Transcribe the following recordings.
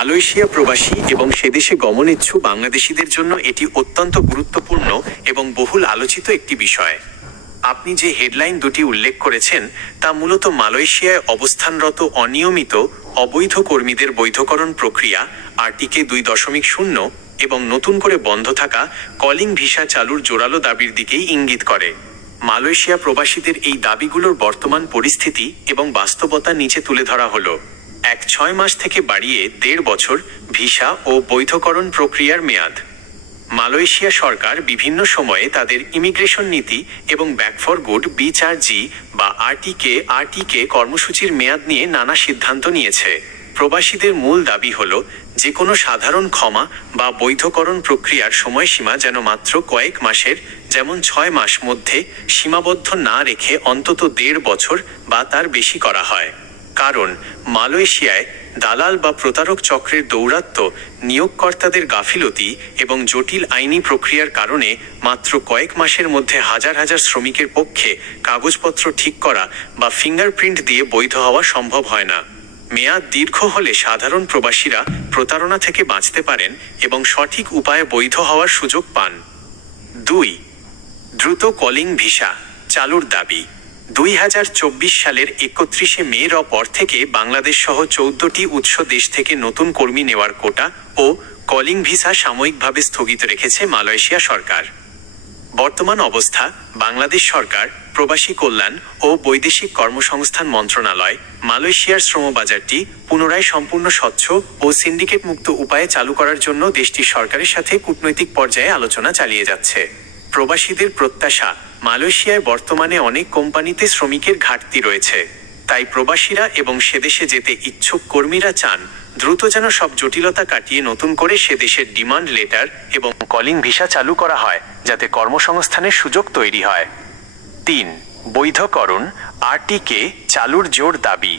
Malaysia প্রবাসী এবং সেদেশে গমনেচ্ছু বাংলাদেশিদের জন্য এটি অত্যন্ত গুরুত্বপূর্ণ এবং বহুল আলোচিত একটি বিষয়। আপনি যে হেডলাইন দুটি উল্লেখ করেছেন তা মূলত মালয়েশিয়ায় অবস্থানরত অনিয়মিত অবৈধ কর্মীদের বৈধকরণ প্রক্রিয়া আরটিকে 2.0 এবং নতুন করে বন্ধ থাকা কলিং ভিসা চালুর জোরালো দাবির দিকেই ইঙ্গিত করে। মালয়েশিয়া প্রবাসীদের এই দাবিগুলোর বর্তমান পরিস্থিতি এবং বাস্তবতা নিচে তুলে ধরা হলো। 6 মাস থেকে বাড়িয়ে 1.5 বছর ভিসা ও বৈধকরণ প্রক্রিয়ার মেয়াদ। মালয়েশিয়া সরকার বিভিন্ন সময়ে তাদের ইমিগ্রেশন নীতি এবং ব্যাক ফর গুড B4G বা আরটিকে কর্মসূচির মেয়াদ নিয়ে নানা সিদ্ধান্ত নিয়েছে। প্রবাসীদের মূল দাবি হল যে কোনো সাধারণ ক্ষমা বা বৈধকরণ প্রক্রিয়ার সময়সীমা যেন মাত্র কয়েক মাসের, যেমন 6 মাস মধ্যে সীমাবদ্ধ না রেখে অন্তত 1.5 বছর বা তার বেশি করা হয়। কারণ মালয়েশিয়ায় দালাল বা প্রতারক চক্রের দৌরাত্ম্য, নিয়োগকর্তাদের গাফিলতি এবং জটিল আইনি প্রক্রিয়ার কারণে মাত্র কয়েক মাসের মধ্যে হাজার হাজার শ্রমিকের পক্ষে কাগজপত্র ঠিক করা বা ফিঙ্গারপ্রিন্ট দিয়ে বৈধ হওয়া সম্ভব হয় না। মেয়াদ দীর্ঘ হলে সাধারণ প্রবাসীরা প্রতারণা থেকে বাঁচতে পারেন এবং সঠিক উপায়ে বৈধ হওয়ার সুযোগ পান। 2. দ্রুত কলিং ভিসা চালুর দাবি। 2024 সালের 31 মের পর থেকে বাংলাদেশ সহ 14টি উৎস দেশ থেকে নতুন কর্মী নেওয়ার কোটা ও কলিং ভিসা সাময়িকভাবে স্থগিত রেখেছে মালয়েশিয়া সরকার। বর্তমান অবস্থা: বাংলাদেশ সরকার, প্রবাসী কল্যাণ ও বৈদেশিক কর্মসংস্থান মন্ত্রণালয় মালয়েশিয়ার শ্রমবাজারটি পুনরায় সম্পূর্ণ স্বচ্ছ ও সিন্ডিকেট মুক্ত উপায়ে চালু করার জন্য দেশটির সরকারের সাথে কূটনৈতিক পর্যায়ে আলোচনা চালিয়ে যাচ্ছে। প্রবাসীদের প্রত্যাশা: মালয়েশিয়ায় বর্তমানে অনেক কোম্পানিতে শ্রমিকের ঘাটতি রয়েছে, তাই প্রবাসীরা এবং সেদেশে যেতে ইচ্ছুক কর্মীরা চান দ্রুত যেন সব জটিলতা কাটিয়ে নতুন করে সেদেশের ডিমান্ড লেটার এবং কলিং ভিসা চালু করা হয়, যাতে কর্মসংস্থানের সুযোগ তৈরি হয়। 3. বৈধকরণ আরটিকে চালুর জোর দাবি।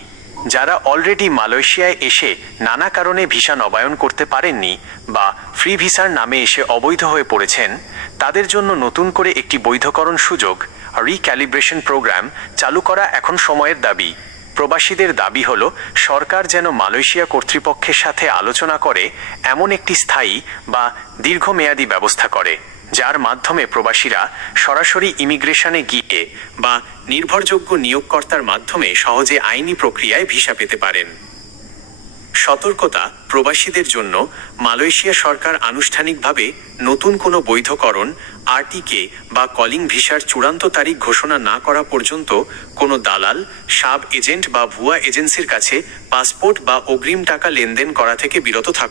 যারা অলরেডি মালয়েশিয়ায় এসে নানা কারণে ভিসা নবায়ন করতে পারেননি বা ফ্রি ভিসার নামে এসে অবৈধ হয়ে পড়েছেন, তাদের জন্য নতুন করে একটি বৈধকরণ সুযোগ রিক্যালিব্রেশন প্রোগ্রাম চালু করা এখন সময়ের দাবি। প্রবাসীদের দাবি হল সরকার যেন মালয়েশিয়া কর্তৃপক্ষের সাথে আলোচনা করে এমন একটি স্থায়ী বা দীর্ঘমেয়াদী ব্যবস্থা করে, যার মাধ্যমে প্রবাসীরা সরাসরি ইমিগ্রেশনে গিয়ে বা নির্ভরযোগ্য নিয়োগকর্তার মাধ্যমে সহজে আইনি প্রক্রিয়ায় ভিসা পেতে পারেন। সতর্কতা: প্রবাসীদের জন্য মালয়েশিয়া সরকার আনুষ্ঠানিকভাবে নতুন কোনো বৈধকরণ আরটিকে বা কলিং ভিসার চূড়ান্ত তারিখ ঘোষণা না করা পর্যন্ত কোনো দালাল, সাব এজেন্ট বা ভুয়া এজেন্সির কাছে পাসপোর্ট বা অগ্রিম টাকা লেনদেন করা থেকে বিরত থাকুন।